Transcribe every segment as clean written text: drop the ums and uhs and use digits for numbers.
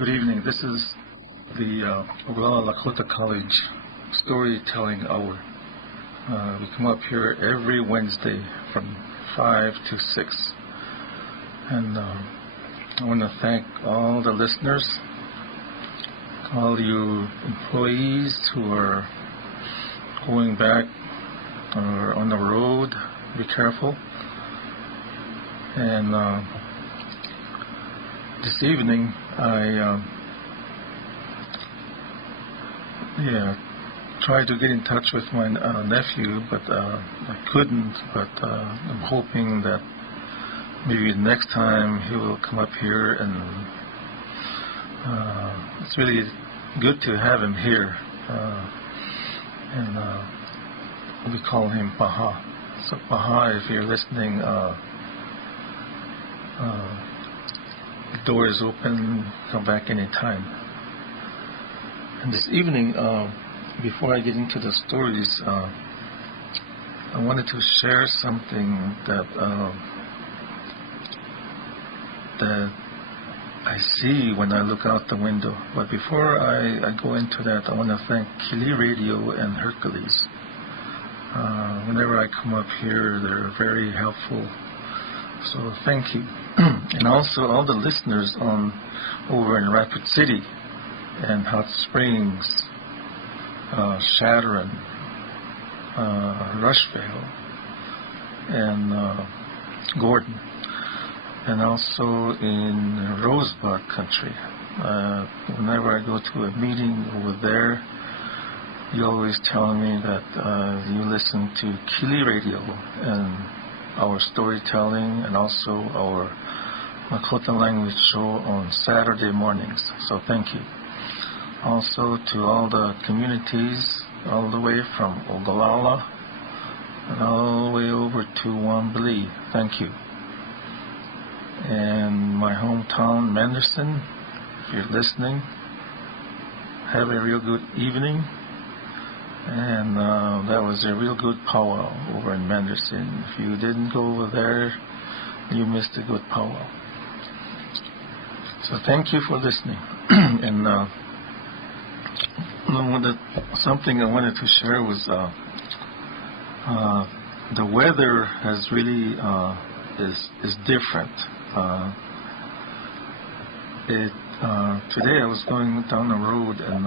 Good evening. This is the Lakota College Storytelling Hour. We come up here every Wednesday from 5 to 6. And I want to thank all the listeners, all you employees who are going back or on the road. Be careful. And this evening, I tried to get in touch with my nephew, but I couldn't. But I'm hoping that maybe next time he will come up here, and it's really good to have him here. And we call him Baha. So Baha, if you're listening, the door is open. Come back anytime. And this evening, before I get into the stories, I wanted to share something that I see when I look out the window. But before I go into that, I want to thank KILI Radio and Hercules. Whenever I come up here, they're very helpful. So thank you. And also all the listeners over in Rapid City and Hot Springs, Shattern, Rushville, and Gordon, and also in Rosebud Country. Whenever I go to a meeting over there, you always tell me that you listen to KILI Radio and our storytelling, and also our Lakota language show on Saturday mornings. So thank you. Also to all the communities, all the way from Ogallala and all the way over to Wamblee. Thank you. And my hometown, Manderson, if you're listening, have a real good evening. And that was a real good powwow over in Manderson. If you didn't go over there, you missed a good powwow. So thank you for listening. And something I wanted to share was the weather has really is different. Today I was going down the road, and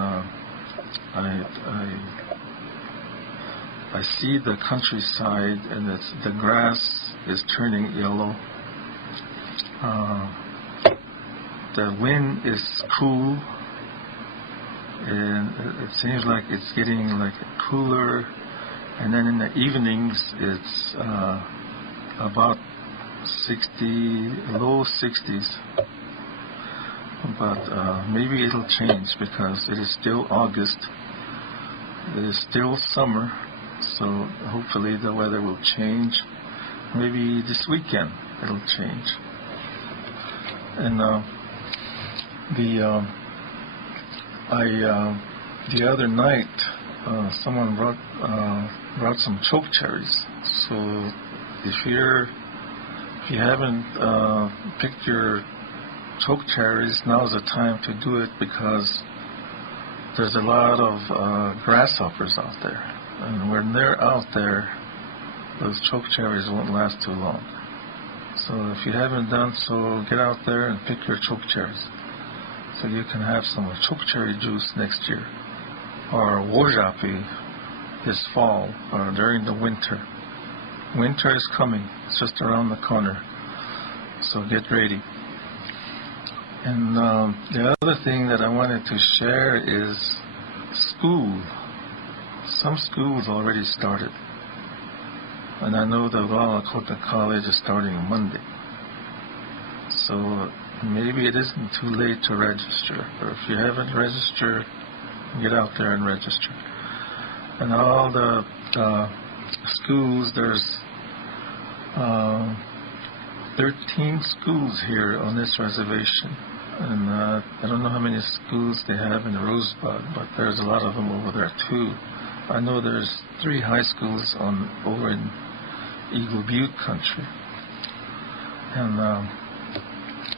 I see the countryside, and the grass is turning yellow. The wind is cool, and it seems like it's getting like cooler. And then in the evenings, it's about 60, low 60s. But maybe it'll change because it is still August. It is still summer. So hopefully the weather will change. Maybe this weekend it'll change. And the other night someone brought some choke cherries. So if you haven't picked your choke cherries, now's the time to do it, because there's a lot of grasshoppers out there. And when they're out there, those choke cherries won't last too long. So if you haven't done so, get out there and pick your choke cherries, so you can have some choke cherry juice next year. Or wojapi this fall, or during the winter. Winter is coming. It's just around the corner. So get ready. And the other thing that I wanted to share is school. Some schools already started, and I know the Lakota College is starting Monday. So maybe it isn't too late to register. Or if you haven't registered, get out there and register. And all the schools, there's 13 schools here on this reservation. And I don't know how many schools they have in Rosebud, but there's a lot of them over there too. I know there's 3 high schools over in Eagle Butte Country. And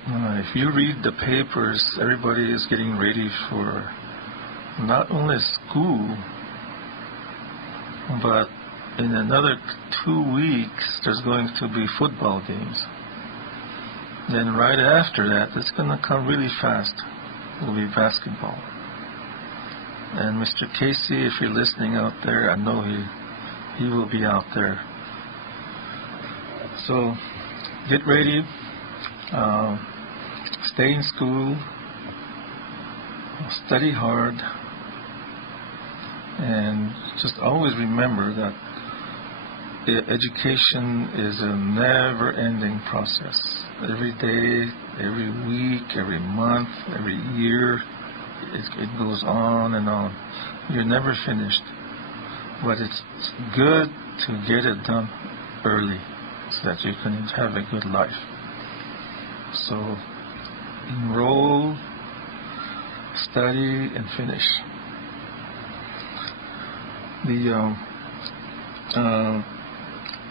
If you read the papers, everybody is getting ready for not only school, but in another 2 weeks there's going to be football games. Then right after that, it's going to come really fast. It will be basketball. And Mr. Casey, if you're listening out there, I know he will be out there. So get ready. Stay in school. Study hard. And just always remember that education is a never-ending process. Every day, every week, every month, every year, it goes on and on. You're never finished. But it's good to get it done early so that you can have a good life. So enroll, study, and finish.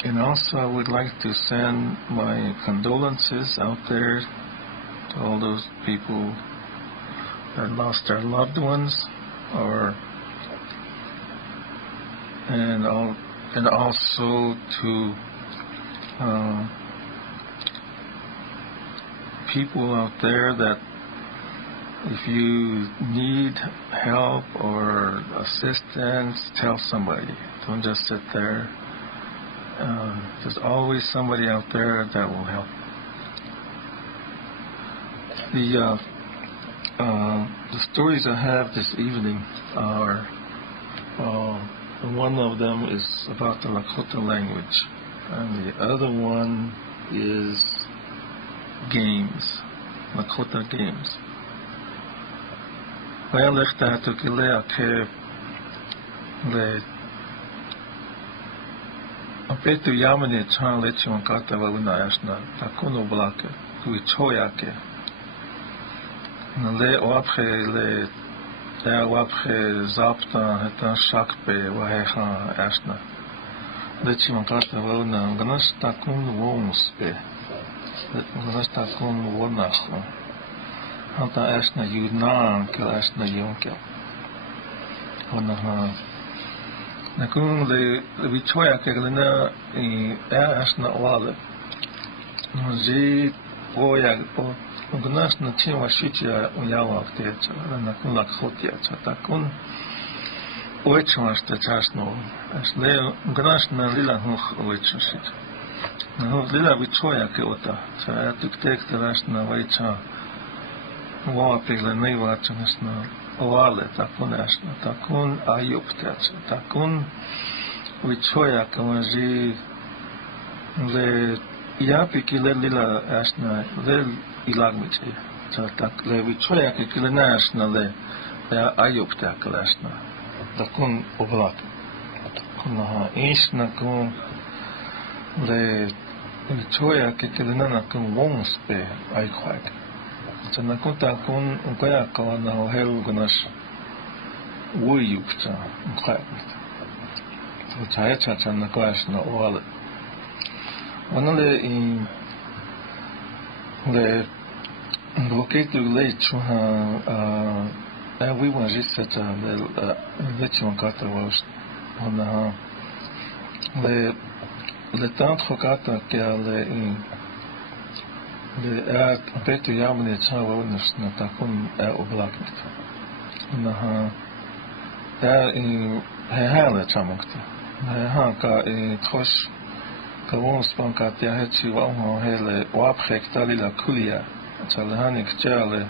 And also I would like to send my condolences out there to all those people that lost their loved ones, and also to people out there that if you need help or assistance, tell somebody. Don't just sit there. There's always somebody out there that will help. The stories I have this evening are, one of them is about the Lakota language, and the other one is games, Lakota games. Apetu yamane chan lechon kata wauna ashna takuno blake kui choyake le wapche le wapche zapta heta shakpe waheha ashna lechon kata wauna ganas takun wonspe ganas takun wonach hata ashna yudnan kel ashna yonkel onaha nakun le vichoya ke glena ashna wale ji oya po gnas na chima shitia uyawa aktecha nakun lakhotia takun oechmas te chasno asle gnas na lila hoch oechshit no lila vichoya ke ota sa tuktek trashna vaicha wa peglena iwa chasna Oale takun ashna takun ayuptach takun vichoya kamaji le yapiki le lila ashna le ilagmiche tak le vichoya ke kilena ashna le ayupta kalashna takun oblak kunaha ishna kun le vichoya ke kilena kun wonspe aikwak Nakota kun unkaya kawana ohel gunash wuyukcha unkaya. So chaya chacha nakwash na oale. Wanale in the located late chuha we want to set the lechon kata was on the tant hokata ke ale in the apetu yamane chawa na takun oblaknit na in hala chamokta ha ka trosh ka won spanka te hechi wa ho hele waphektali la kulia chalhanik chale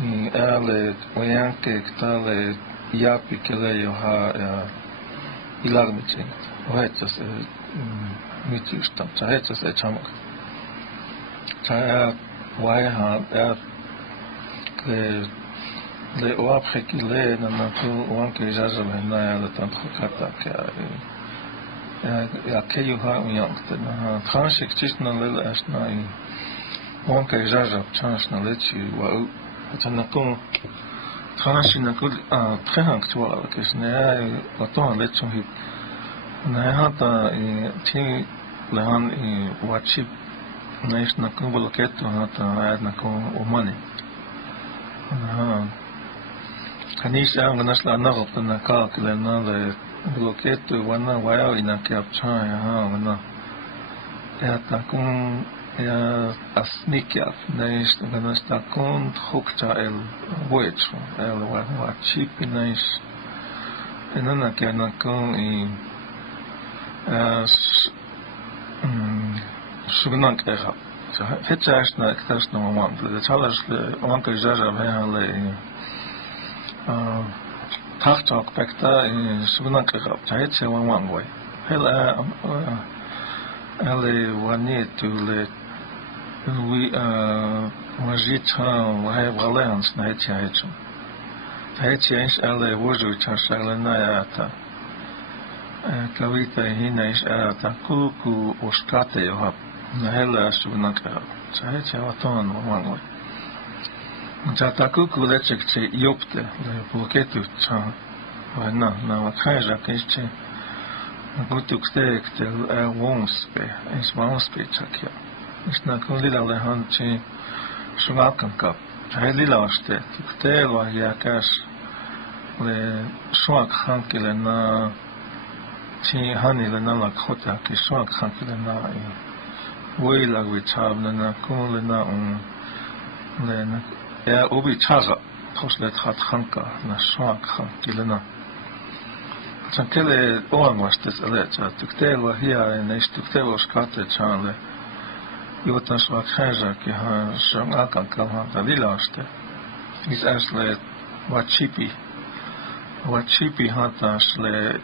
in ale wayanke ktale yapi kele yo ha ilagmichin ohetsas mitjustam chahetsas chamokta Chaya waiha le oapcheki le na tu wanke jaza na le tanto kata ya keyu ha uyankte na transhik chisna le ashna I wanke jaza chans na lechi wa atana ko transhi na ko trehank twa kesne aton lechon hip na hata ti lehan wachi Naish na kung Loketo hata ad na kung umani. Kanisha ang ganasla anakop na kakile na le Loketo wana waya inakiapcha wana. Ta kung asnikiaf naish ganasla kung hukcha el wecho el wa chipi naish. Enana kaya na kung Sugnank ega. Het is na ektas na moment. Het alles wanke jaja hele tachtak pekta in sugnank ega. Het is een wangway. Hele wanneer to le we wajita we balance na het is. Het is hele wozu chasale na yata. Kavita hina is takuku oskate yohap. Na hela sugnaka. Chahe chawa ton wangwe. Ja takuku lechek che yopte le bloketu cha. Na wakhaja kenche. Gutukte te wonspe. Is wonspe chakya. Is na kulila le hanchi sugakan kap. Chahe lila aste. Tukte wa yakas le suak hankile na Chi hani le na Lakota ki suak hanki le na wei lag we chab na kun le na le na obi chaga tos le khat hanka na suak hanki le na chankele oan wastes ale cha tukte wa hia ne tukte wa skate chale yotan suak khaja ki ha shanga kan ka ha dalilaste is asle wachipi hata sle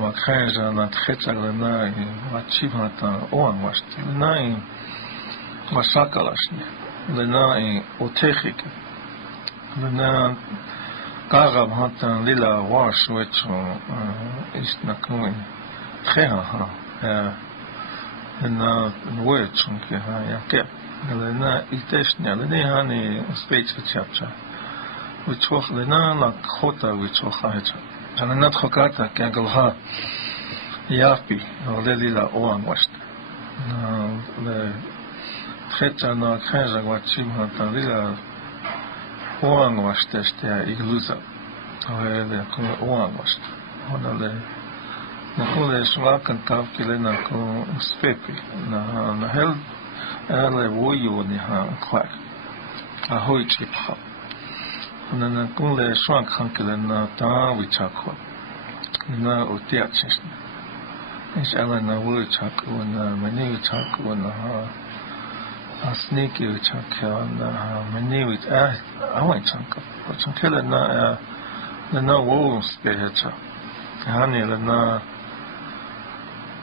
wakhaja na tkhetsagla na wachibata oan wast na masakalasne na otechik na karab hata lila wash which is na kuin khaha na which ke ha ya ke na iteshne na hani speech chapter which was na Lakota which was أنا نتخكرت كأنقلها يافي وليلا أوان وشت ل خيتنا خيجا واتشيمها تليلا أوان وشت اشتيا إغلوزا وهذا كل أوان وشت هنا ل نقول شواكن كافكي لنا كو سبيبي نهل أنا ويو نها خاك أهوي تشيبها na kule shwank hankele na ta wichakho na otiachis is ala na wichakho na mani wichakho na asniki wichakho na mani wich awan chanka chankele na wo spehecha hani na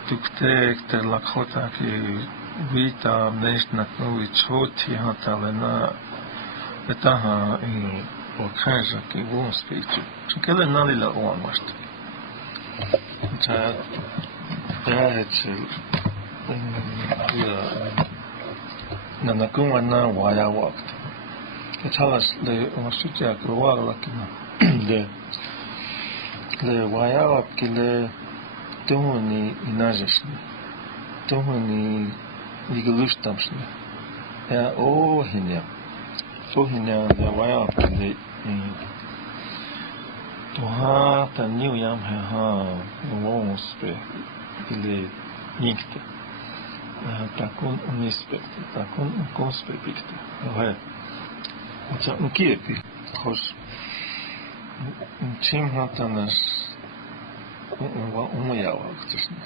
tukte te Lakota ki vita nesh na wichoti hatale na etaha wakhaja ki wo speech chankele na lila oan wast cha het na nakuma na waya wakt chalas le wasutia kroar lakina le waya wakt le tohoni inajashni tohoni iglustamshni o hinya le waya wakt le Toha ta new yam ha wons pe ile nikte ta kun unispect ta kun conspect ouais ça unkieti khos chim hatanas ya waqtisni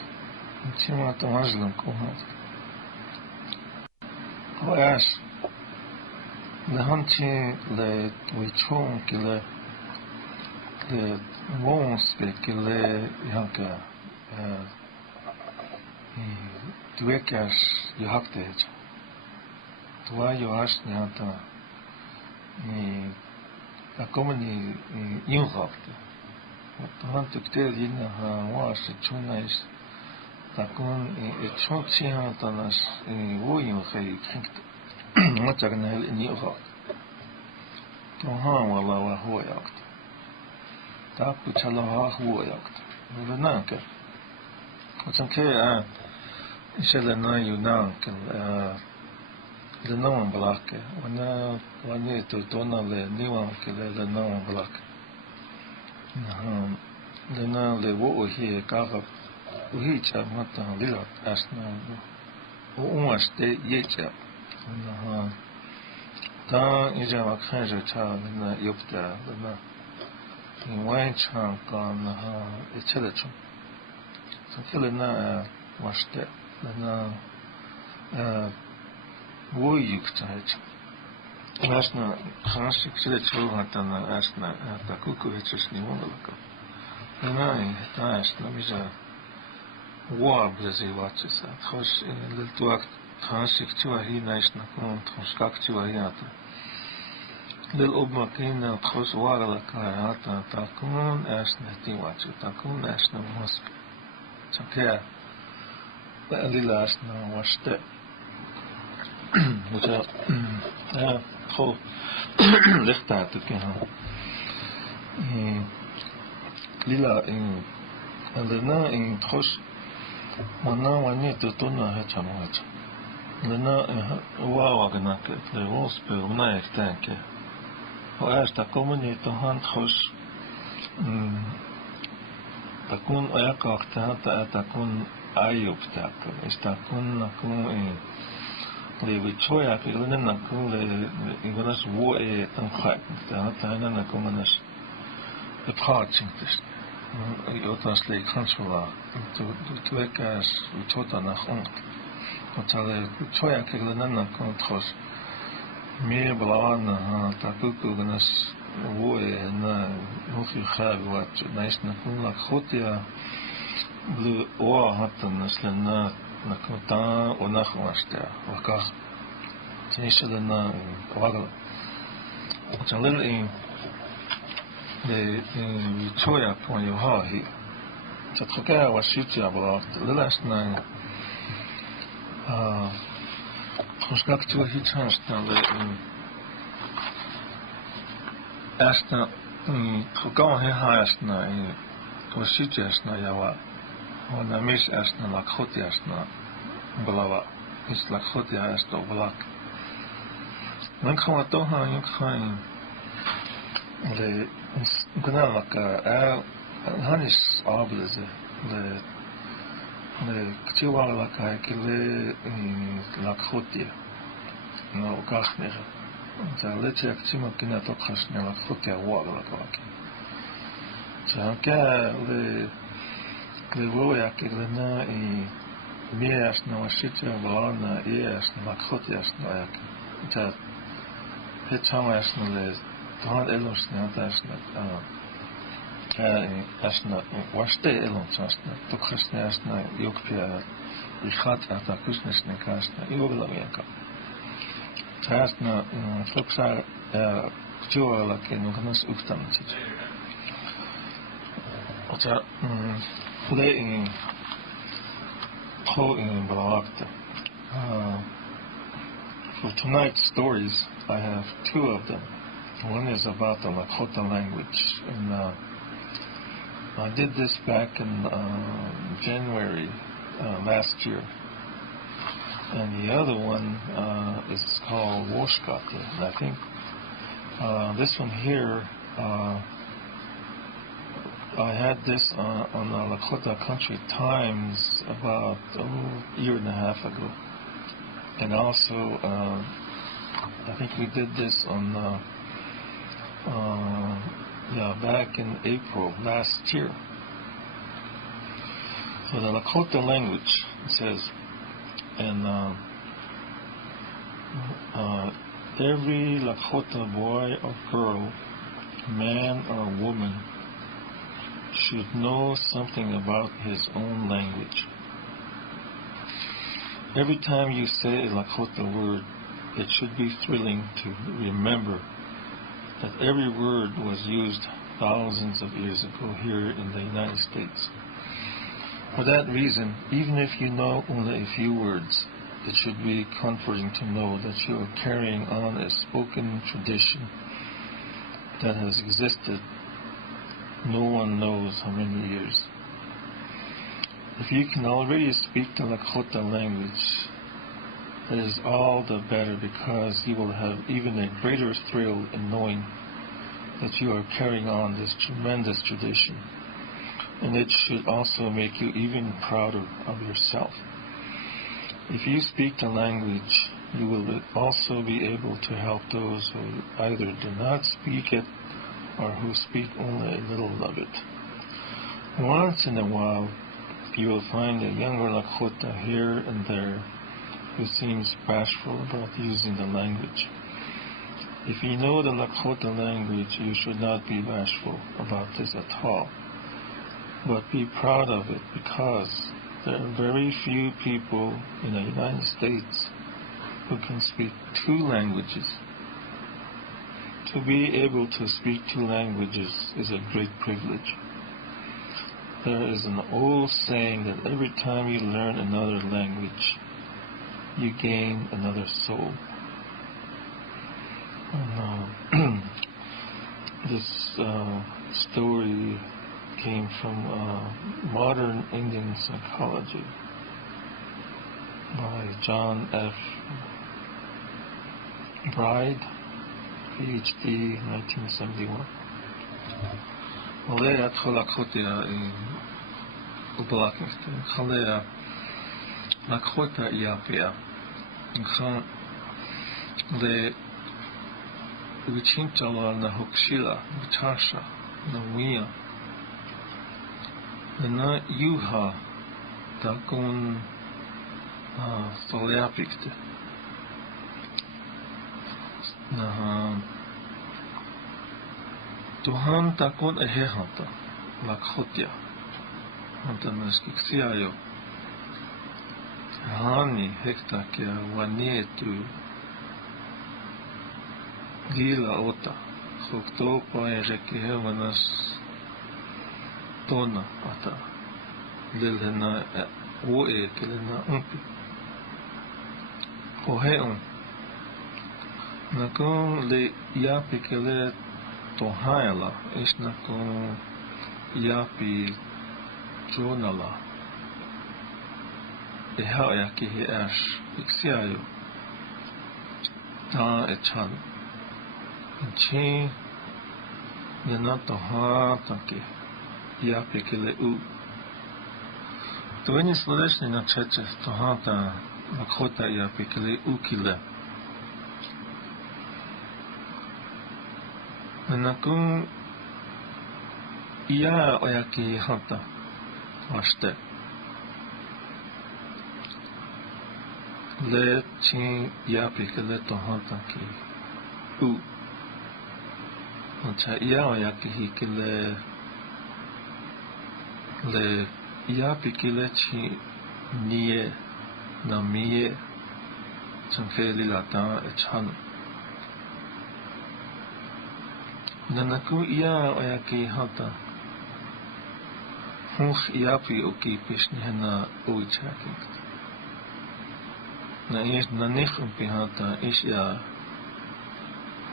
chim hatanazlan kohat khoyas le hanchi le wichon kile le wons que le yanka tuekas yuhakte tuwa yuhash nyata a como ni yunhakte tuhan tukte dina ha was chunais takun chonchi hatanas wo yunhai kinkte matagna ni yuhakte tuhan wala wa huwa yakte Tapu chalaha huwa yakt. Nanka. What's okay? Ishelena Yunank, the non black, when I need to donate the new one, the non black. Then the what he got up, we each have not a little as no, almost the yecha. Dan is a cancer child in the Yopta, in one chunk on the children. So Kilina was there. Then wo yuktahet. Asna khasik sile chulhatana asna ta kukuvetsus ni wongalaka. Then asna misa wo blazi watsa. Khos lil tuak khasik chwa hi naisna kon khostak chwa yata. Lil obmakina khos wagala ka hata ta kon asna ti watsa ta kon asna mosk. Chakya lila asna washte. Which خو لخت تكها للا إن لنا إن تخش منا وني تطلع هتشمعت لنا واقعنا كلوس بمنا يفتنك وعاش تكمني تهان تخش تكون أياك وقتها تكون أيوب تكون استكون نكون le vichoya que le na con le ingonas wo tan khat ta na na con nas the parts this otras le transfer to ekas vitota na khon otale vichoya que le na con tros me blana ta kuku ganas wo na no fi khab wat nice na con la khotia le wa hatan naslana Lakota or Nachwasta, Waka, Tinishalana, Wagala. Which a little in the Choya point you have here. Chatoka was shooting about the last night. Koskak to he chanced down the Asta Togon he highest night, was suggest Nayawa. On a miss asna Lakota asna Blava, it's Lakota asna Blak. When Kawatoha you kind the Gunalaka, Hanis Oblis, the Ktiwa Laka Kile in Lakota, no Gasner. The Letia Timakina Tokasna Lakota Wagaki. So, Klevoja keglena I mias na wasitja balana ias na makhotias na jak. Ta hetsamas na le dan elos na tasna asna waste elons na tokhasna asna yokpia I khat ata kusnes na kasna iobla miaka. Tasna toksa kjola ke nognas uktamtsi. Ota playing in Balakta. For tonight's stories, I have two of them. One is about the Lakota language, and I did this back in January last year. And the other one is called Woshkata. And I think this one here. I had this on the Lakota Country Times about a year and a half ago. And also, I think we did this on, back in April last year. So the Lakota language says, and every Lakota boy or girl, man or woman, should know something about his own language. Every time you say a Lakota word, it should be thrilling to remember that every word was used thousands of years ago here in the United States. For that reason, even if you know only a few words, it should be comforting to know that you are carrying on a spoken tradition that has existed no one knows how many years. if you can already speak the Lakota language, it is all the better, because you will have even a greater thrill in knowing that you are carrying on this tremendous tradition, and it should also make you even prouder of yourself. If you speak the language, you will also be able to help those who either do not speak it or who speak only a little of it. Once in a while, you will find a younger Lakota here and there who seems bashful about using the language. If you know the Lakota language, you should not be bashful about this at all, but be proud of it, because there are very few people in the United States who can speak 2 languages. To be able to speak 2 languages is a great privilege. There is an old saying that every time you learn another language, you gain another soul. And, this story came from modern Indian psychology by John F. Bride, PhD, 1971. Alea Lakota Ubalakiste, Halea Lakota Iapia, the Vichinchala na Hokshila, Vichasha, na Wia, the na Yuha, Takun Soleapikte, na Tuhan Takun Ehehanta, Lakhotia, Antanaskixiayo, Hani Hektakia, Wanietu. Gila ota, hokto paerekehe vanas tona ata, lilhena oe kelena umpi. Hoheon, nakon le yapi kele tohaela, is nakon yapi jonala. Ehaya ki he ash, ixiayo, ta echan. Chi Yanato Hataki Yapikile U. To any solution in a church to Hata Lakota Yapikile Ukile. Nanakun Ia Oyaki Hata Washte. Le Chi Yapikile to Hataki U. Cha ia yaki hikile le ia pikile chi nie na mie chanfeli lata echan nanaku ia yaki hata huch iapi oki pishni hena oichaki na is na nich umpi hata is ja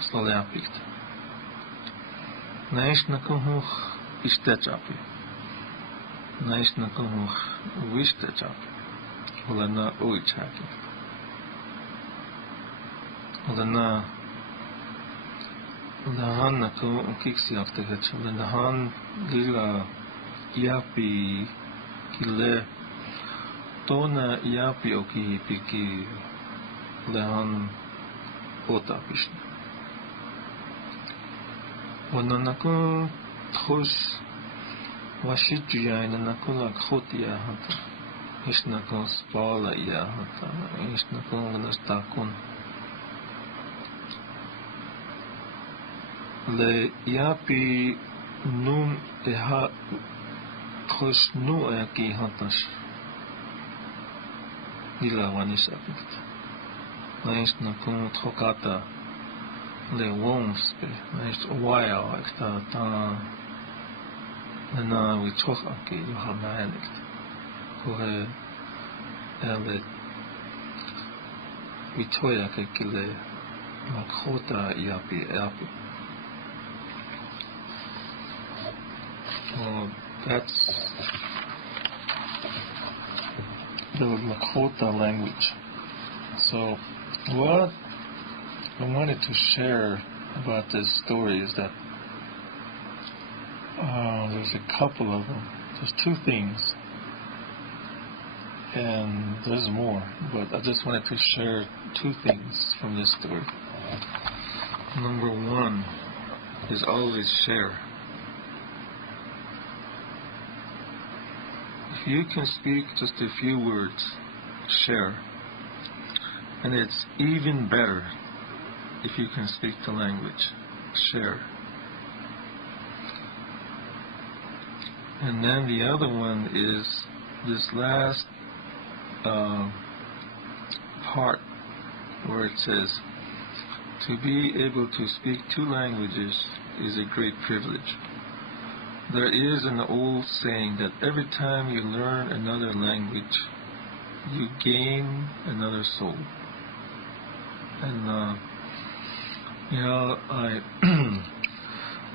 sloleapikt. Naish na kuhuch istechapi. Naish na kuhuch wistechapi. Hula na oichaki. Hula na lahan na ku kiksi aftekach. Hula lahan lila iapi kile tona iapi oki piki lahan ota pishni. Wana nakun thos washituya ina nakun lakhotia hata. Ish nakun spala iya hata. Ish nakun vanastakun. Le yapi num eha thos nu ayaki hatas. Dila wanisapit. Ish nakun thokata. Le wonspe, is while extra na we talk aki you have dialect. Kohe ele we toya kile Lakota iapi iapi. That's the Lakota language. So what I wanted to share about this story is that there's a couple of them. There's two things, and there's more, but I just wanted to share two things from this story. Number one is always share. If you can speak just a few words, share. And it's even better if you can speak the language, share. And then the other one is this last part where it says, to be able to speak two languages is a great privilege. There is an old saying that every time you learn another language, you gain another soul. And, I,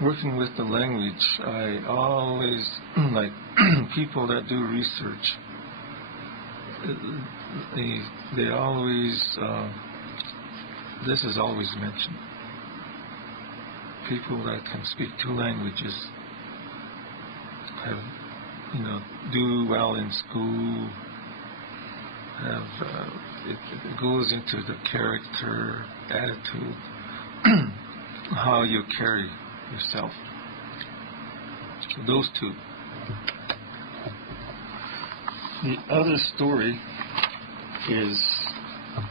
working with the language, I always, like people that do research, they always, this is always mentioned. People that can speak two languages have, do well in school, have, it goes into the character, attitude, how you carry yourself. Those two. The other story is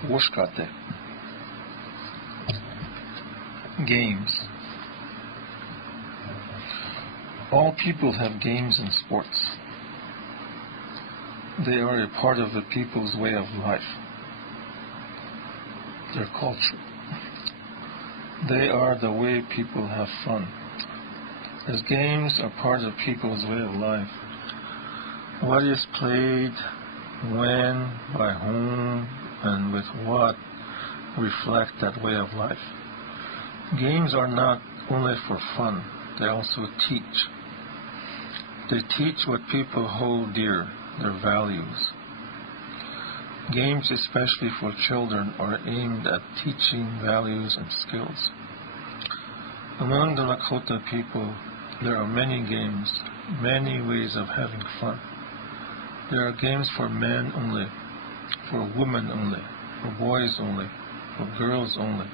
Woshkate. Games. All people have games and sports. They are a part of the people's way of life, their culture. They are the way people have fun. As games are part of people's way of life, what is played, when, by whom, and with what reflect that way of life. Games are not only for fun, they also teach. They teach what people hold dear, their values. Games, especially for children, are aimed at teaching values and skills. Among the Lakota people, there are many games, many ways of having fun. There are games for men only, for women only, for boys only, for girls only,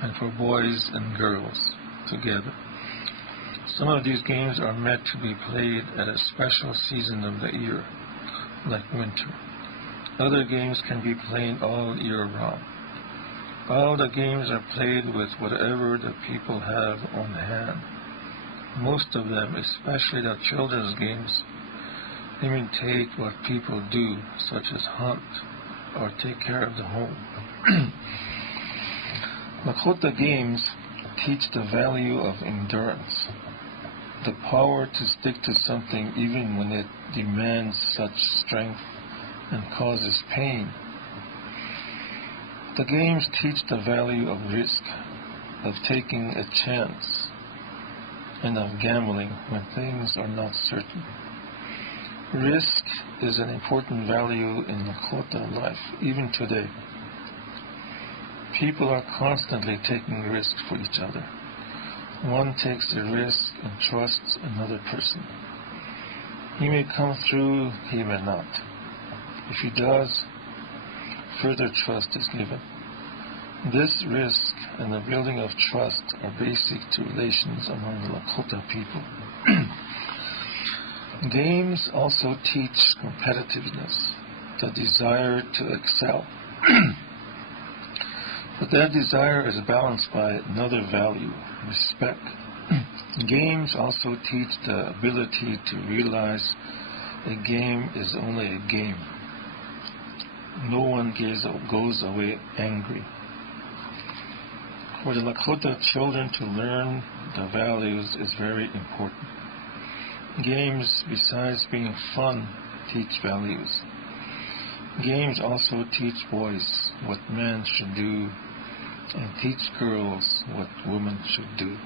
and for boys and girls together. Some of these games are meant to be played at a special season of the year, like winter. Other games can be played all year round. All the games are played with whatever the people have on hand. Most of them, especially the children's games, imitate what people do, such as hunt or take care of the home. Lakota games teach the value of endurance, the power to stick to something even when it demands such strength and causes pain. The games teach the value of risk, of taking a chance, and of gambling when things are not certain. Risk is an important value in Lakota life, even today. People are constantly taking risks for each other. One takes a risk and trusts another person. He may come through, he may not. If he does, further trust is given. This risk and the building of trust are basic to relations among the Lakota people. Games also teach competitiveness, the desire to excel. But that desire is balanced by another value, respect. Games also teach the ability to realize a game is only a game. No one goes away angry. For the Lakota children to learn the values is very important. Games, besides being fun, teach values. Games also teach boys what men should do and teach girls what women should do.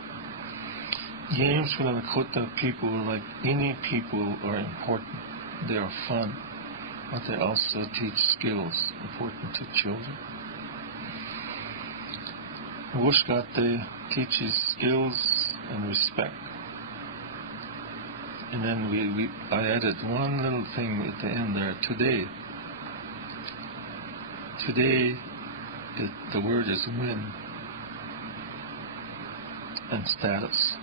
Games for the Lakota people, like any people, are important. They are fun, but they also teach skills important to children. Woshkate teaches skills and respect. And then I added one little thing at the end there, today. Today, the word is win and status.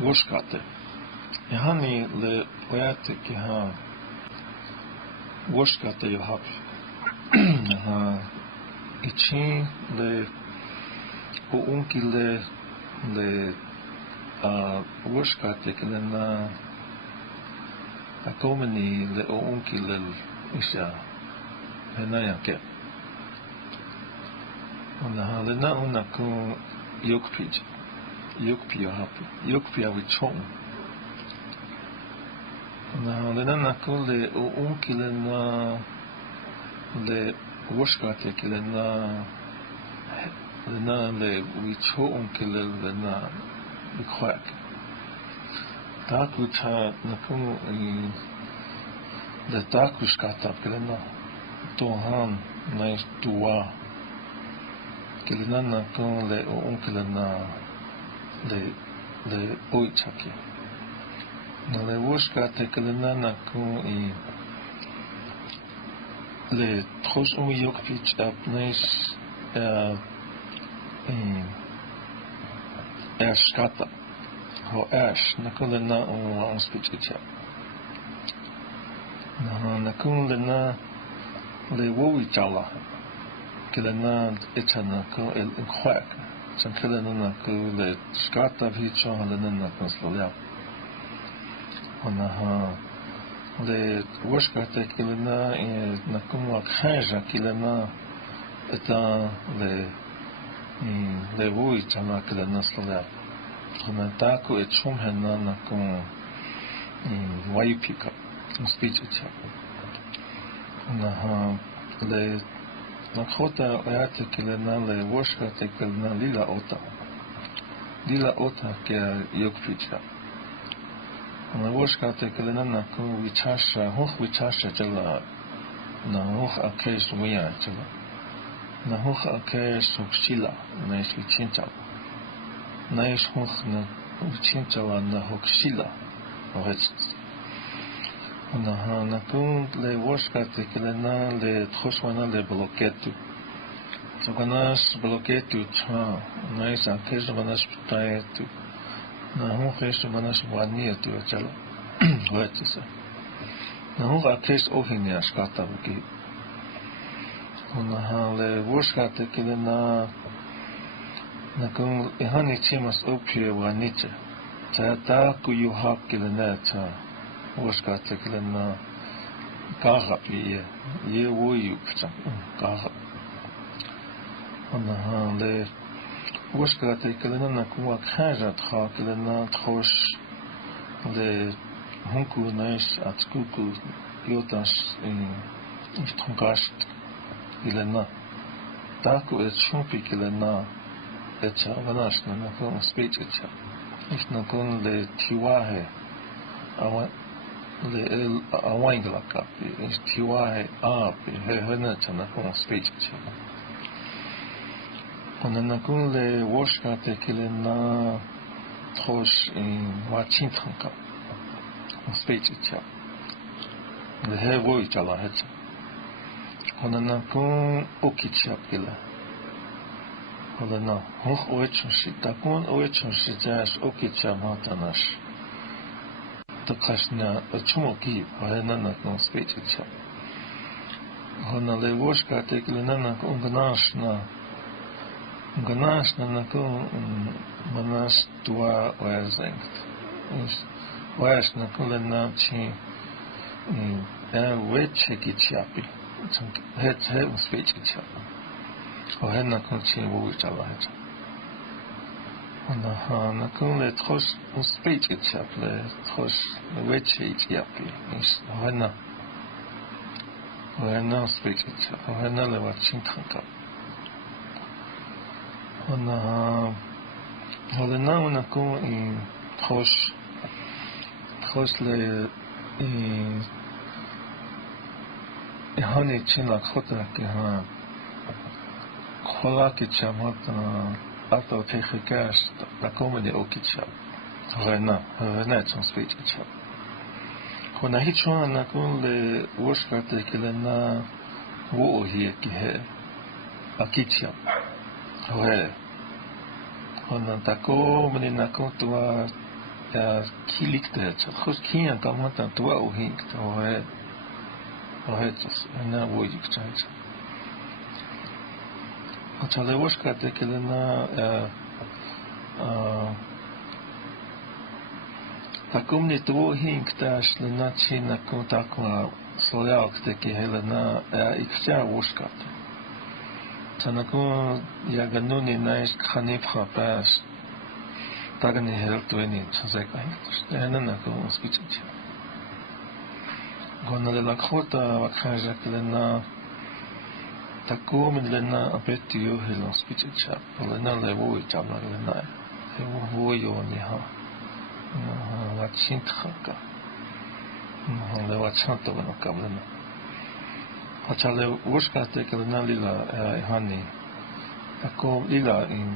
Woshkate. Yahani le oyate kiha woshkate yohap. Ichin le uunki le woshkate kilena akomeni le uunki le isha henayake. Le na unakun yokpij. Yokpi happy. Yokpi awi chong. Le na nakun le uunki le na le woshkate kilena le na le wicho unki le na bikwak. Taku cha nakun le taku shkata kilena tohan nais tuwa kilena nakun le uunki le na le oichaki. Na le woshkate kilena nakun le tros yokpich up nais skata. Ho ash nakun le na on speech itcha. Na nakun le na le wowi chala. Kilena itcha nakun el kwak. San kilena nakun le skata vicho le na nakun slolia. Ona le woshkate kilena nakun wakhaja kilena eta le wowi chala kilena slolia. Ona taku etchum hena nakun wayupika speech itcha. Ona le Lakota oyate kilena le woshkate kilena lila ota. Lila ota kia yokpicha. Le woshkate kilena nakun wichasha jala na hoch akesh wiya jala. Na hoch akesh hokshila na is wichincha. Na is hoch na wichincha na hokshila. Ona nakun le woshkate kilena le troshwana le bloketu. So ganas bloketu cha nais akesh ganas ptaetu. Na hokesh ganas wanietu achala. Wetisa. Na hok akesh ohinia skata buki. Ona le woshkate kilena nakun ihani chimas opie waniche. Cha ku yuhak kilena cha. Woshkate kilena kahap ye woyu pcha kahap. Ona le woshkate kilena nakun wakhaja tha kilena trosh le hunku nais atskuku yotas tongasht kilena taku et shumpi kilena etcha ganas na nakun speech etcha. If nakun le tiwahe le awainglaka is tiwahe api hena chana kon speech cha. Ona nakun le woshkate kilena trosh wachintanka speech cha. Le he woi chala hecha. Ona nakun okicha kila. Ona na hoch oechonshi takun oechonshi jas okicha matanash. The Krishna Chumoki, Paranana speech itself. Honale Woshkate Kilananak Unganashna Nakun Manas Tua Wazengt. Washna Kulanachi Wetcheki Chapi. Head speech itself. Or Henakun Wichalaj. Nakun le tros speech itself, le tros weche ityapi. Hena speech itself, hena le wachintanka. Hole na nakun in tros خصل هانی چین لخوتا که ها خلا که چمات آتا که خکاش تکومنی اوکی چم نه چون سپیچ چم خونه هیچ وان نکن ل وشکت که لنا ووهی که اکی چم خونه تکومنی نکن تو KILI ktecha, khos kian kamata tua uhin kta ohetas, na wojik chancha. Ochale woshka te kelena takumni tua uhin kta shlena china kuntakwa soleal kte ki helena ikcha woshka te. Chanakun yaganuni naish khanipha pas Tagani heltueni chazeka na con spichicha. Gonna de Lakota wakaja kelena takum lena apetio helon spichicha. Lena levo chabla lena. Evo yo ni ha. La chintraka. Le wachanto no kablena. Hachale woshka te kelena lila hani. Takum lila in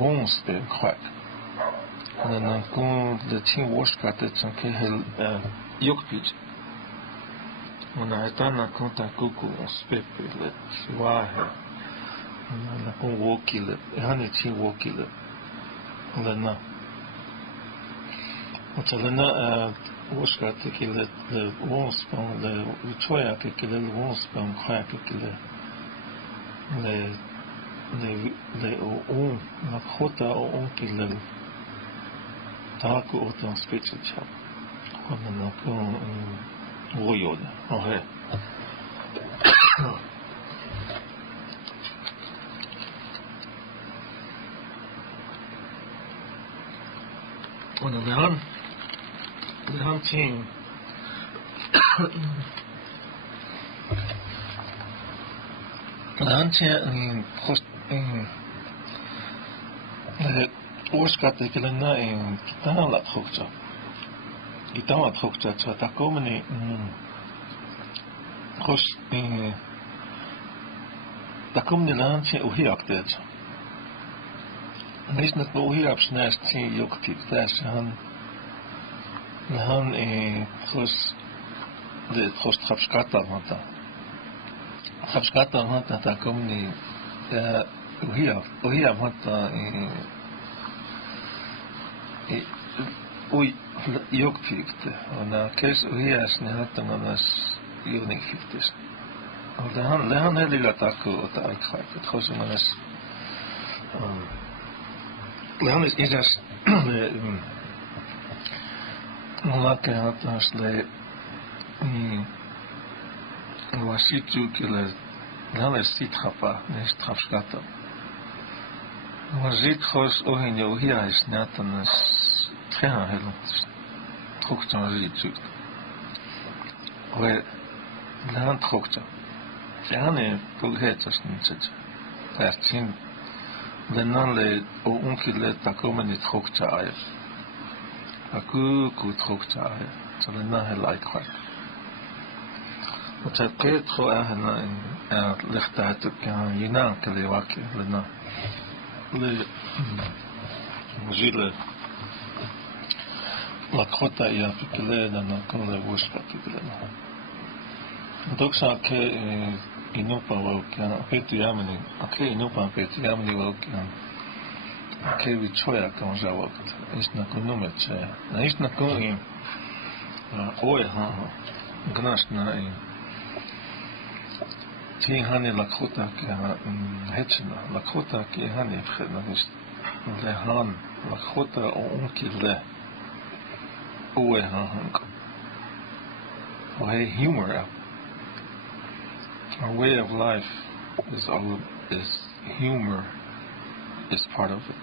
wons de kwak. En dan kon de 10 worskat het zo'n keer jokpietje. En dan uiteindelijk kon dat koeko ons peper zwaar. En dan kon wokile. Ik had niet 10 wokile. En dan want dan worskat ik de wons van de uchoya ik de wons van kwak ik de Lakota Lakota Taku otan spichicha. Quando con voyoda. Okay. Quando lehan team lehan team Oorskat kelena in kitana la khokcha. Kitana khokcha chata komni khos takomni lan che uhiaktet. Nis net uhiak snest che yokti tas han khos de khos khapskata mata. Khapskata mata takomni uhiak mata jogfikte, och kes uhias ne hatanas jognikfiktes. Och lehan heliga taku och taikhaik, khosumanas lehan is isas lake hatas le wasitu kile lehan is sitkhapa, nes trafskata. Wazit khos ohin uhias ne hatanas ja, heel goed zo zie je het. We gaan goed. Ja, nee, toch het is niet zo. Dat zien de nalle o onkele takomen niet goed te aaien. Aku goed goed te aaien. Zo de nahe like wat. Wat het keert gewoon en ligt uit op je naam kele wakje le na. Le muzile Lakota ja pikele na kon le woshka pikele na. Doksa ke inopa wokia petu yamani. Ke inopa petu yamani wokia. Ke vichoya kan zawakt. Is na konumeche. Na is na kon oe ha. Gnas na Tien hani Lakota ke hetsna. Lakota ke hani khna is le han Lakota onkile. Humor. Our way of life is humor is part of it.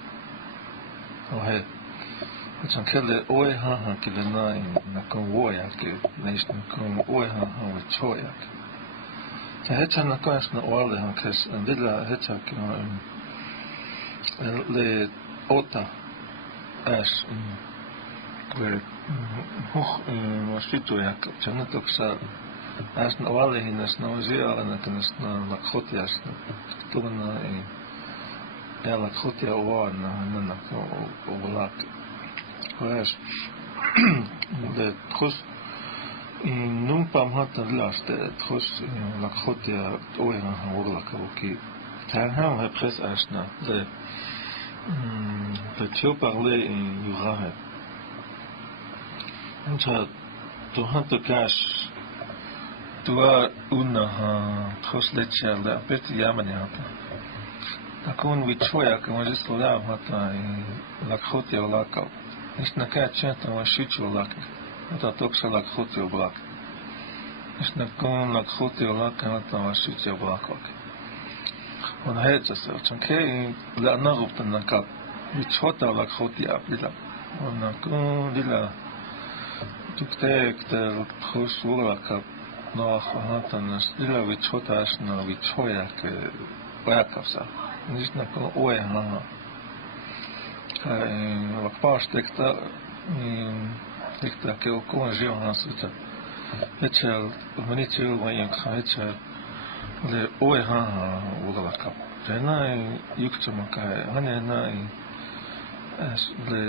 It's until oe ha kile na kon woya ke neist kon oe ha with choya. The hetsa na kas na wale ha kes and dilla hetsa le ota as where Washituyak, Janatoksa, as no Walihin, as no Zialana, as no Lakotias, Tuna, Lakotia one, Nanako, Ovalak. Whereas the Trust in Numpam had the last, the Trust in Lakotia, Oena, Ovalak, Tanham had press Ashna, the Tioparle in Urahe. And to hunt the cash to una Troslecha, the Betty Yamaniata. Akun with Choyak and was just allowed Hata Lakhotia Laka. It's Naka chant and was shoot you lucky. What I talk so Lakhotia black. It's Nakon Lakhotia Laka and was shoot you black. When I had yourself, okay, let not open the cup. Which Hota Lakhotia Lila. On Nakon Lila. Took the host Wulaka, no Hantan, still with Chotas, with Choyak, Wakasa. This is not going to be a past sector in the Kilko and Johansuta. It's a miniature way in Kacha, the Oeha Wulaka. Then I Yuktamaka, Hanana, as the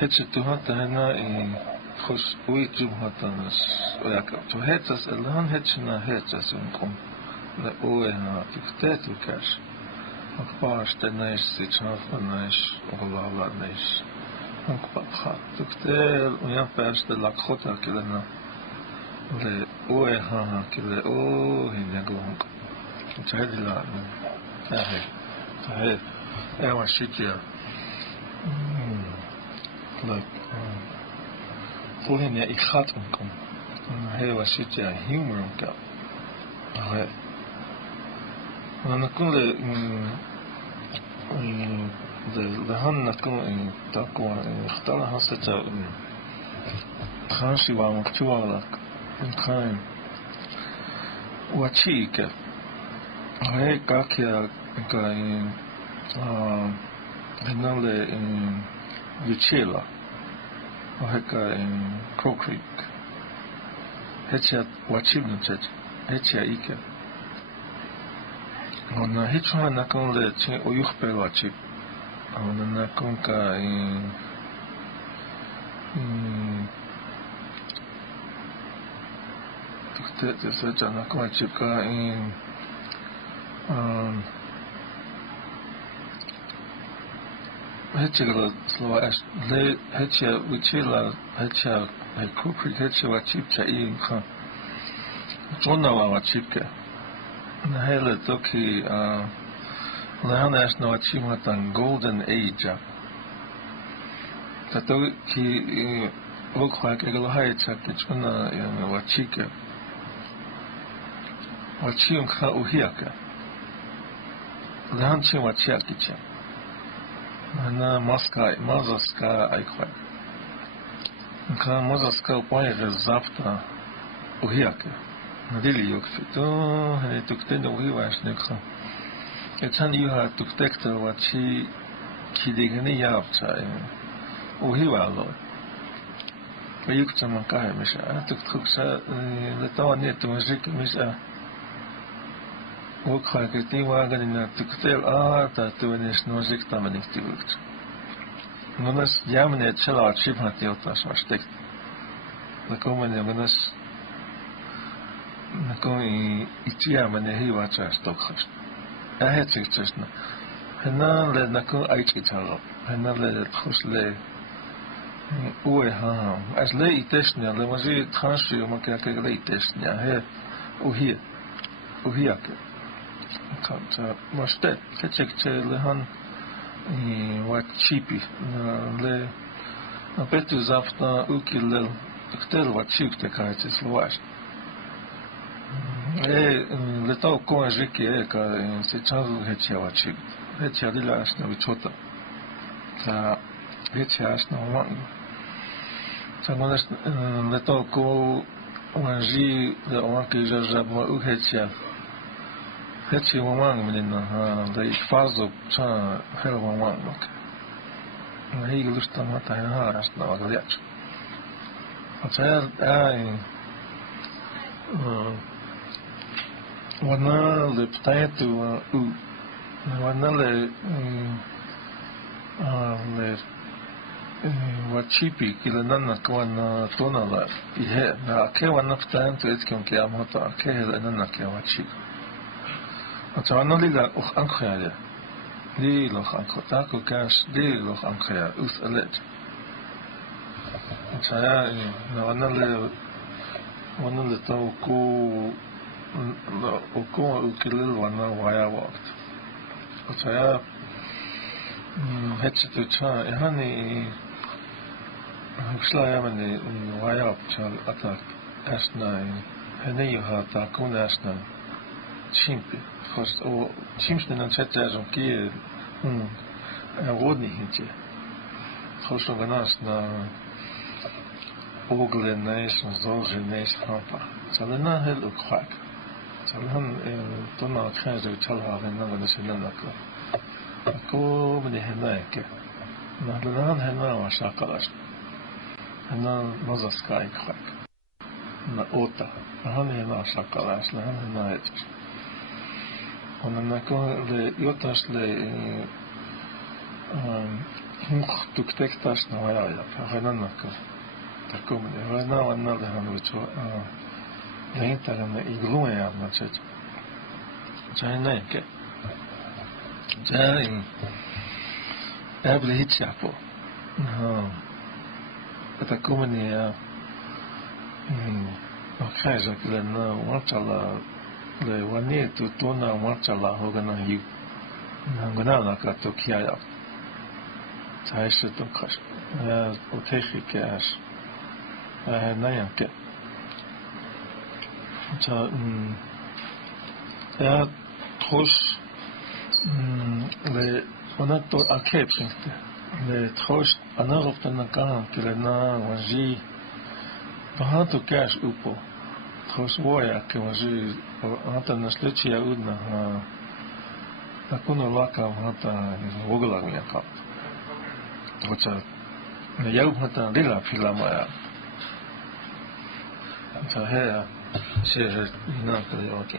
Hetche to Hatana in Hos Uitum Hatanas Oyaka. To Hetas, a land Hetchina Hetas and come. The Oena to cash. Of course, the nice, it's half a nice, all nice. Unkpapha. To tell, we have passed the Lakota Kilana. The Oeha Kille, oh, in the Glonk. It's a heady lot. I was shit here. Like, Fulhania, ik gaat omkom. Hij was shit here, humor omkap. أنا كل لهن نكون تقوى اختارها ستا خانشي ومكتوى لك كان وشيك هاي كاكيا كاين هنالي يتشيلا وهي كاين كروكريك هيتشا وشيب نتشج هيتشا إيكا On hitch one na kon le chin oyuch pelo chip. On na kon ka tukte se jana kon chip ka hitchela slow as le hitcha wichela hitcha ai kupri hitcha wa chip cha ka. Jonna wa chip ka. The hele toki Lehanas no achievement on golden age. Tatoki look like a heights at the Chuna in Wachika. Wachium ka uhiaka. Lehanchi wachiakicha. Ana Moskai, Mozaska Aikwa. Ka Mozaska Poyer Zapta Uhiaka. Really, you took the Wivas Nixa. It's only you had to protect what she didn't have time. Oh, he was Lord. But you could some kind of I took the town near to music, Miss Walk like a thing wagon in a tell that to an is no six dominic to it. Monas Yamane Chella Chip at the Otas was stick. The common Monas. Going Itia when he was a stockhouse. I had suggested. And now let Nako Aichitalo, and now let it Hosle Ueha. As late Tesnia, there was a transfer Makaka late Tesnia here, Uhiaka. Can't much that. Ketchek Lehan what cheapy. Le a better after Ukil, tell what cheap the kites is washed. Le to ko jiki ka se chanzu hecha wachi hecha dila asna vichota ta hecha asna wan ta monas le to ko wanji le wan ke jaja bo u hecha hecha wan menina ha da fazo cha hel wan mak هي لسه ما تهيها راسنا وغليتش أتعال وانا لبتايت وانا واتشيبي كلا نانا كوانا تونا لا إيه أكيد وانا فتان تريتكم كي أمهتا أكيد لأننا كي واتشيب أتوانا لي أخ أنخيا لي لخ أنخيا تاكو كاش لي لخ أنخيا أوس ألت أتوانا وانا لي توكو وكلل وانا ويا وقت أتوانا هتش تجاه يعني خشلا يمني ويا بشال أتاك أشنا هنيها تكون أشنا شيمبي خش أو شيمش لنا نشجعهم كي أودني هنجي خش لناشنا أوغل ناس نزوج ناس خامبا سالنا هل أخاك سالهم تونا خارج تلها لنا ونسينا نكلا أكو من هناك نحن هنا وشاكلاش هنا نزا سكاي خاك نا أوتا نحن هنا شاكلاش نحن هنا هتش ونحن يوتاش لي مخ تكتاش نوايا فهنا نكو تكون هنا وانا لهم وتو لين ترى إغلوه يا ماتش جاي نايك جاي قبل هيك يعفو تكوني خارج لنا وانشلا لواني تونا وانشلا هو جنا يو نعنا لك توكيا يا تعيش تنقش وتخي كاش نايك تا يا تخش ل هنا تو أكيد شنطة لتخش أنا رفت نكان كلنا وجي بهاتو كاش أوبو تخش ويا كوجي هذا نسلتي يعودنا نكون لاكا هذا وغلا ميكا وجا يوم هذا ليلا في لما فهي شيء هناك اليوكي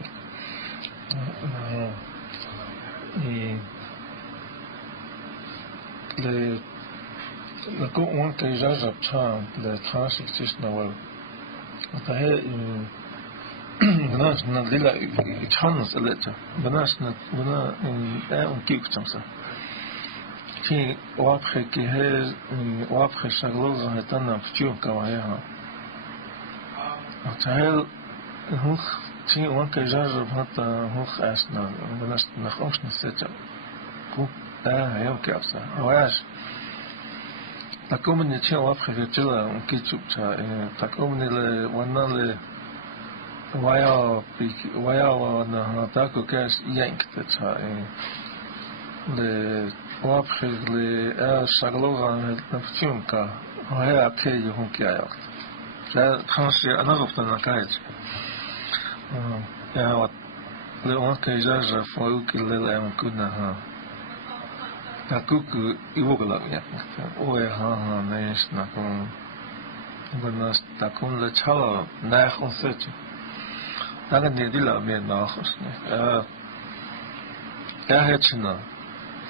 le ko on ke jaja chan le transit tisna wal ata he gnas na lila chans aleta gnas na wana on kik chamsa fi wapre ke he wapre shagloza hetana ftiu kawaya ata he hoch ti on ke jaja hata hoch asna gnas na khosna seta ko يوم كأسا وياش تكون من يشين وابخي جلا وكيتشوب تا تكون من ال وانا ل ويا وانا تاكو كاش ينك تا ل وابخي ل شغلوغا نفتيوم كا وهي أكيد يهم كيايوك جا تخنشي أنا غفتنا كايج يا وات لو كي جاجا فوق الليل يوم كنا takuku iwogla ya oe ha nes na kon banas takon le chala na khonset daga ne dila me na khosne hechna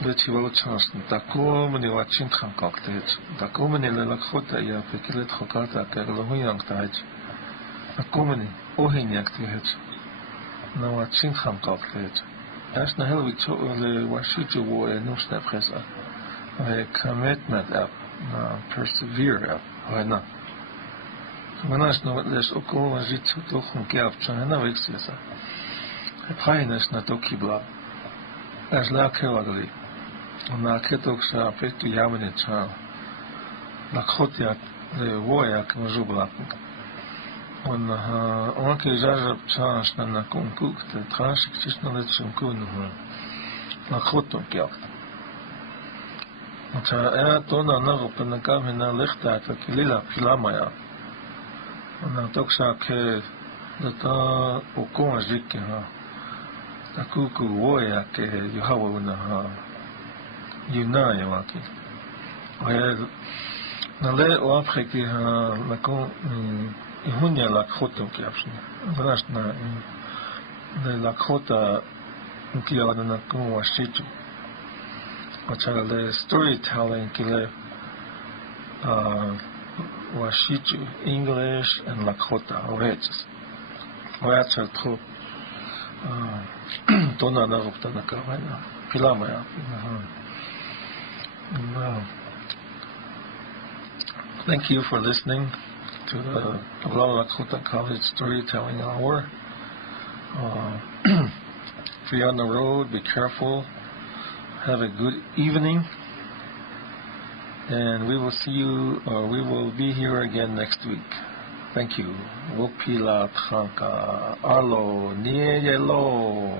le chiwalo chans takom ne wachin kham kaktet takom ne le Lakota ya fikret khokata ka lo huyang taaj takom ne ohin yaktet na wachin kham kaktet As na heel we le washiju wo no step khasa commitment up persevere up na manas no les oko wajit to khum ke af chana vexesa khaynes na to kibla as la kewagli na ketok sa fetu yamne cha Lakota le woya kmjubla on que já chance na concurso tranche que se não é chunkuno na Lakota que é toda na roupa na cama na lista que KILI filama ya na toxa que tá o com a gente tá cuco oia que eu hawo na yuna ya aqui Nale Afriki Lakon Ihunya Lakota Caption. Vrashna the Lakota Kiana Washitu. Which are the storytelling Kile Washitu, English and Lakota, Oaches. Oaches to Dona Naruptanaka, Pilamaya. Thank you for listening to the Lakota College Storytelling Hour. If you're on the road, be careful. Have a good evening. And we will see you, or we will be here again next week. Thank you. Wopila Tranka Arlo Nielo.